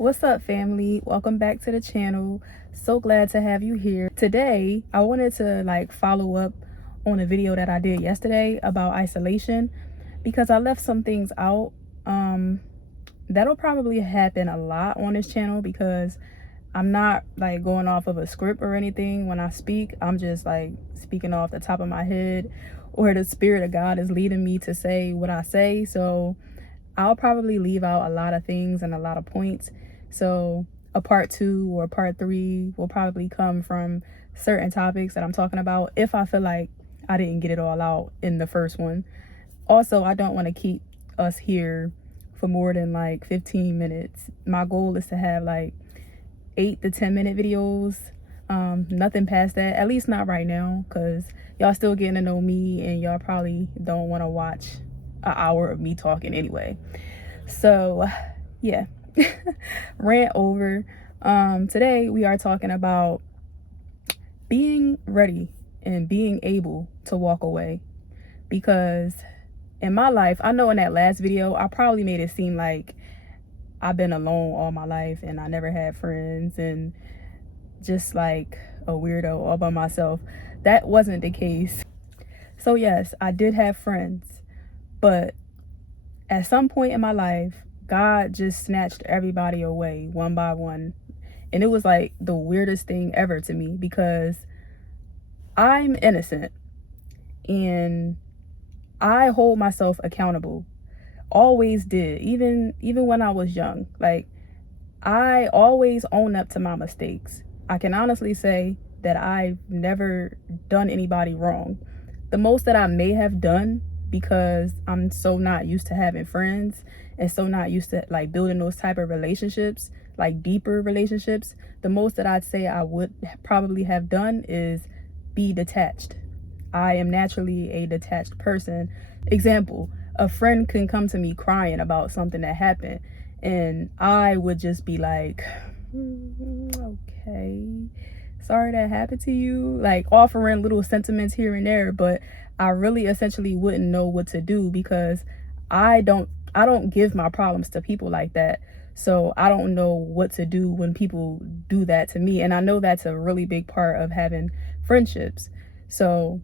What's up, family? Welcome back to the channel. So glad to have you here. Today, I wanted to follow up on a video that I did yesterday about isolation because I left some things out. That'll probably happen a lot on this channel because I'm not going off of a script or anything when I speak. I'm just speaking off the top of my head, or the spirit of God is leading me to say what I say. So I'll probably leave out a lot of things and a lot of points. So a part 2 or part 3 will probably come from certain topics that I'm talking about if I feel like I didn't get it all out in the first one. Also, I don't want to keep us here for more than 15 minutes. My goal is to have 8 to 10 minute videos. Nothing past that, at least not right now, because y'all still getting to know me and y'all probably don't want to watch an hour of me talking anyway. So yeah. Rant over. Today we are talking about being ready and being able to walk away, because in my life, I know in that last video I probably made it seem like I've been alone all my life and I never had friends and just like a weirdo all by myself. That wasn't the case. So yes, I did have friends, but at some point in my life, God just snatched everybody away one by one. And it was like the weirdest thing ever to me, because I'm innocent and I hold myself accountable. Always did. Even when I was young. I always own up to my mistakes. I can honestly say that I've never done anybody wrong. The most that I may have done, because I'm so not used to having friends and so not used to building those type of relationships, deeper relationships, the most that I'd say I would probably have done is be detached. I am naturally a detached person. Example, a friend can come to me crying about something that happened and I would just be like, okay, sorry that happened to you, offering little sentiments here and there, but I really essentially wouldn't know what to do, because I don't give my problems to people like that. So I don't know what to do when people do that to me. And I know that's a really big part of having friendships. So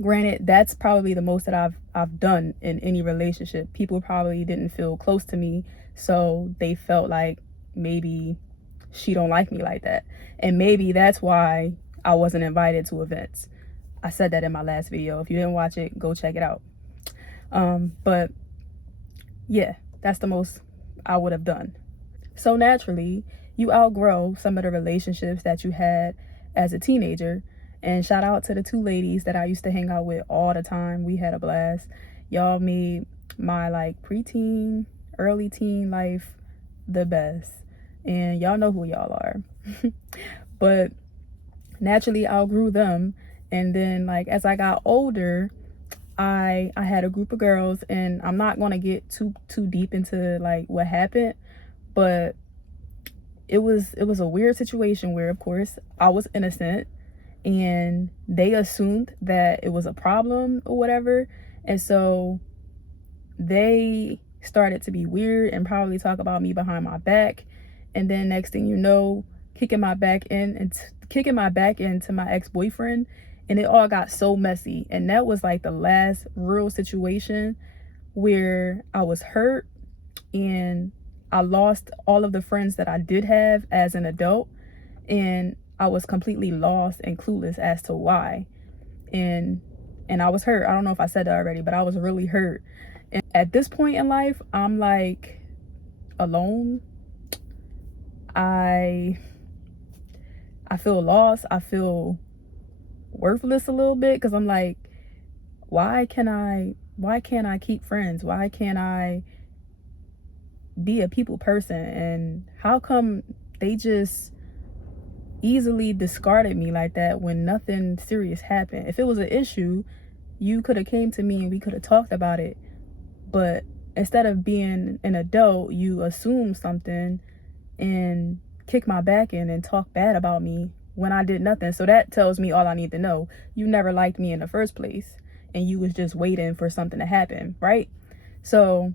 granted, that's probably the most that I've done in any relationship. People probably didn't feel close to me, so they felt like maybe she don't like me like that. And maybe that's why I wasn't invited to events. I said that in my last video. If you didn't watch it, go check it out. But yeah, that's the most I would have done. So naturally, you outgrow some of the relationships that you had as a teenager. And shout out to the 2 ladies that I used to hang out with all the time. We had a blast. Y'all made my preteen, early teen life the best. And y'all know who y'all are. But naturally outgrew them. And then as I got older, I had a group of girls, and I'm not going to get too deep into what happened, but it was a weird situation where, of course, I was innocent and they assumed that it was a problem or whatever. And so they started to be weird and probably talk about me behind my back. And then next thing you know, kicking my back into my ex-boyfriend. And it all got so messy. And that was the last real situation where I was hurt and I lost all of the friends that I did have as an adult. And I was completely lost and clueless as to why. And I was hurt. I don't know if I said that already, but I was really hurt. And at this point in life, I'm alone. I feel lost. I feel worthless a little bit, because I'm why can't I keep friends? Why can't I be a people person? And how come they just easily discarded me like that when nothing serious happened? If it was an issue, you could have came to me and we could have talked about it. But instead of being an adult, you assume something and kick my back in and talk bad about me when I did nothing. So that tells me all I need to know. You never liked me in the first place, and you was just waiting for something to happen, right? So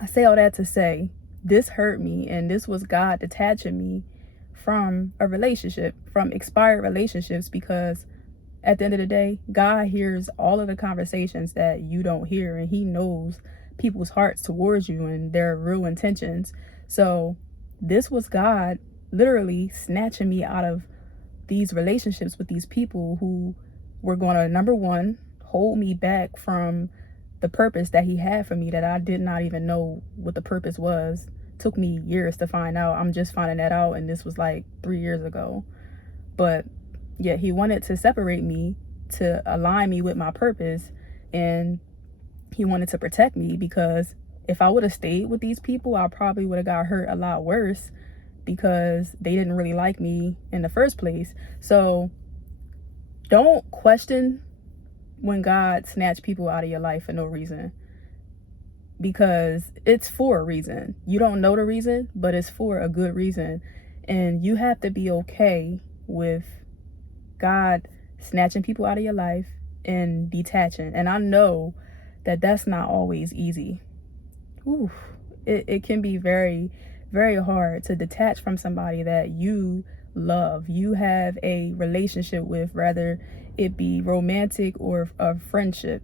I say all that to say this hurt me, and this was God detaching me from a relationship, from expired relationships, because at the end of the day, God hears all of the conversations that you don't hear, and he knows people's hearts towards you and their real intentions. So this was God literally snatching me out of these relationships with these people who were going to, number one, hold me back from the purpose that he had for me, that I did not even know what the purpose was. Took me years to find out. I'm just finding that out, and this was like 3 years ago. But yeah, he wanted to separate me, to align me with my purpose, and he wanted to protect me, because if I would have stayed with these people, I probably would have got hurt a lot worse, because they didn't really like me in the first place. So don't question when God snatched people out of your life for no reason, because it's for a reason. You don't know the reason, but it's for a good reason. And you have to be okay with God snatching people out of your life and detaching. And I know that that's not always easy. Ooh, it can be very, very hard to detach from somebody that you love, you have a relationship with, whether it be romantic or a friendship.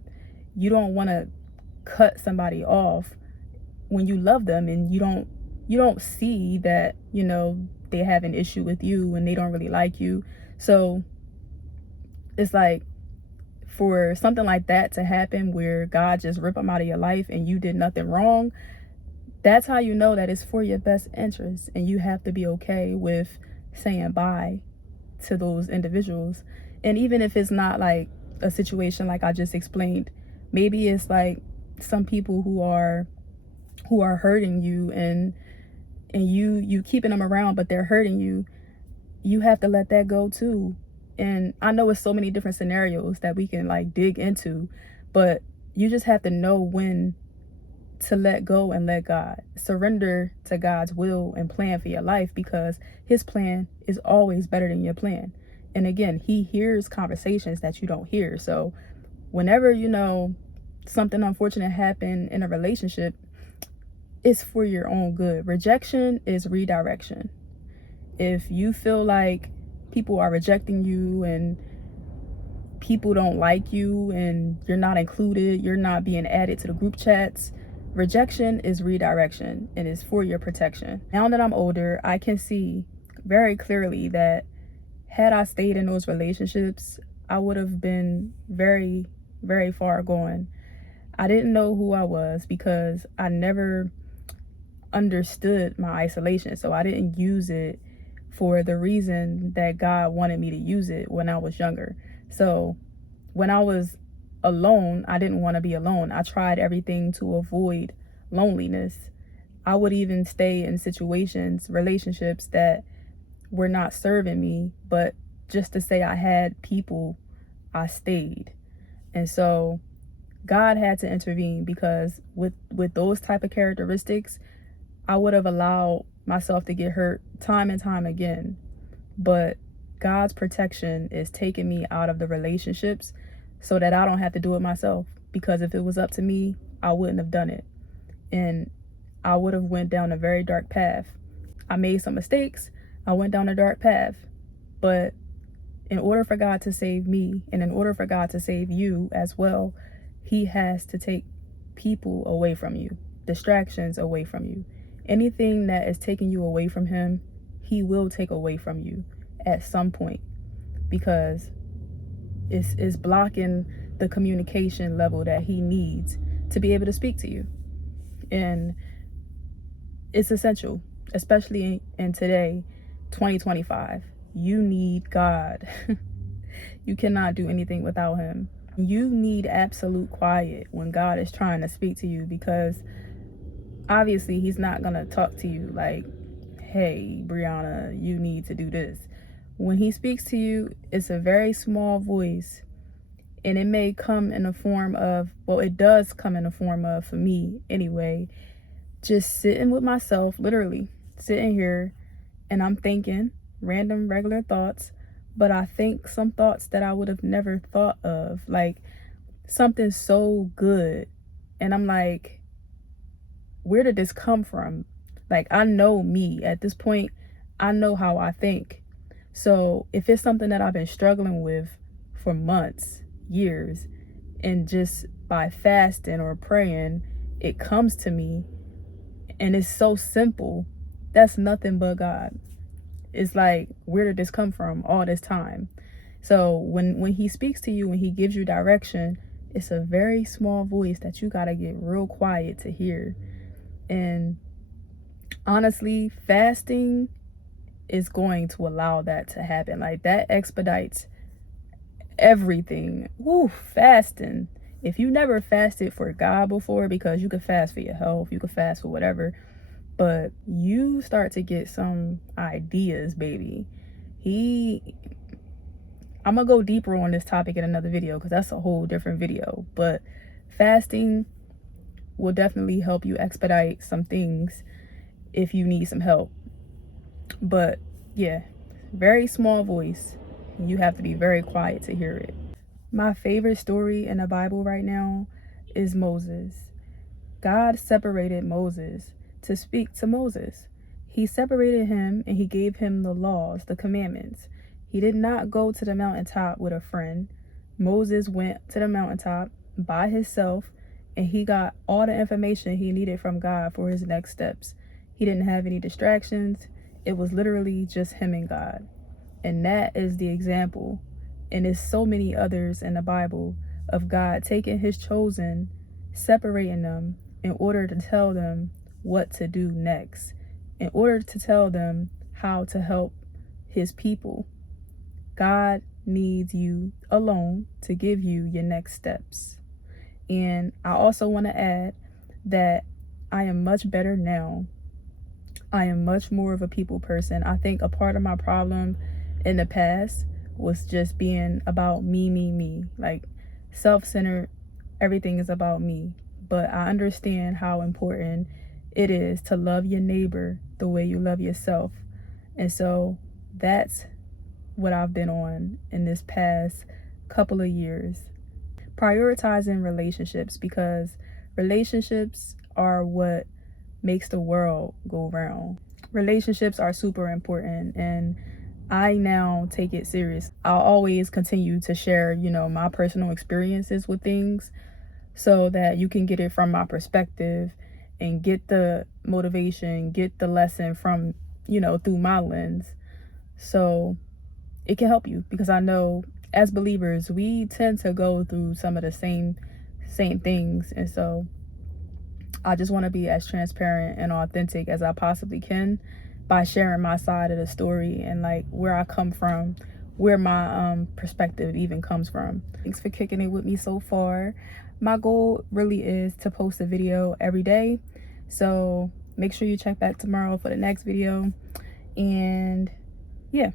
You don't want to cut somebody off when you love them, and you don't see that, they have an issue with you and they don't really like you. So it's like, for something like that to happen, where God just ripped them out of your life and you did nothing wrong, that's how you know that it's for your best interest. And you have to be okay with saying bye to those individuals. And even if it's not like a situation like I just explained, maybe it's like some people who are hurting you, and you keeping them around, but they're hurting you. You have to let that go too. And I know it's so many different scenarios that we can like dig into, but you just have to know when to let go and let God. Surrender to God's will and plan for your life, because his plan is always better than your plan. And again, he hears conversations that you don't hear. So whenever, something unfortunate happened in a relationship, it's for your own good. Rejection is redirection. If you feel like people are rejecting you and people don't like you and you're not included, you're not being added to the group chats, rejection is redirection and is for your protection. Now that I'm older, I can see very clearly that had I stayed in those relationships, I would have been very, very far gone. I didn't know who I was because I never understood my isolation. So I didn't use it for the reason that God wanted me to use it when I was younger. So when I was alone, I didn't want to be alone. I tried everything to avoid loneliness. I would even stay in situations, relationships that were not serving me, but just to say I had people, I stayed. And so God had to intervene, because with those type of characteristics, I would have allowed myself to get hurt time and time again. But God's protection is taking me out of the relationships so that I don't have to do it myself. Because if it was up to me, I wouldn't have done it. And I would have went down a very dark path. I made some mistakes. I went down a dark path. But in order for God to save me, and in order for God to save you as well, he has to take people away from you, distractions away from you. Anything that is taking you away from him, he will take away from you at some point, because it's blocking the communication level that he needs to be able to speak to you. And it's essential, especially in today, 2025. You need God. You cannot do anything without him. You need absolute quiet when God is trying to speak to you, because obviously he's not going to talk to you like, hey, Brianna, you need to do this. When he speaks to you, it's a very small voice, and it may come in a form of, well, it does come in a form of, for me anyway, just sitting with myself, literally sitting here, and I'm thinking random regular thoughts, but I think some thoughts that I would have never thought of, like something so good. And I'm like, where did this come from? Like, I know me at this point. I know how I think. So if it's something that I've been struggling with for months, years, and just by fasting or praying, it comes to me and it's so simple, that's nothing but God. It's like, where did this come from all this time? So when he speaks to you, when he gives you direction, it's a very small voice that you got to get real quiet to hear. And honestly, fasting is going to allow that to happen. Like, that expedites everything. Woo, fasting. If you never fasted for God before, because you could fast for your health, you could fast for whatever, but you start to get some ideas, baby. I'm gonna go deeper on this topic in another video because that's a whole different video. But fasting will definitely help you expedite some things if you need some help. But yeah, very small voice. You have to be very quiet to hear it. My favorite story in the Bible right now is Moses. God separated Moses to speak to Moses. He separated him and he gave him the laws, the commandments. He did not go to the mountaintop with a friend. Moses went to the mountaintop by himself and he got all the information he needed from God for his next steps. He didn't have any distractions. It was literally just him and God. And that is the example. And there's so many others in the Bible of God taking his chosen, separating them in order to tell them what to do next, in order to tell them how to help his people. God needs you alone to give you your next steps. And I also want to add that I am much better now. I am much more of a people person. I think a part of my problem in the past was just being about me. Like, self-centered, everything is about me. But I understand how important it is to love your neighbor the way you love yourself. And so that's what I've been on in this past couple of years. Prioritizing relationships, because relationships are what makes the world go round. Relationships are super important, and I now take it serious. I'll always continue to share, my personal experiences with things so that you can get it from my perspective and get the motivation, get the lesson from, through my lens. So it can help you, because I know as believers, we tend to go through some of the same things. And so I just want to be as transparent and authentic as I possibly can by sharing my side of the story and like where I come from, where my perspective even comes from. Thanks for kicking it with me so far. My goal really is to post a video every day. So make sure you check back tomorrow for the next video. And yeah.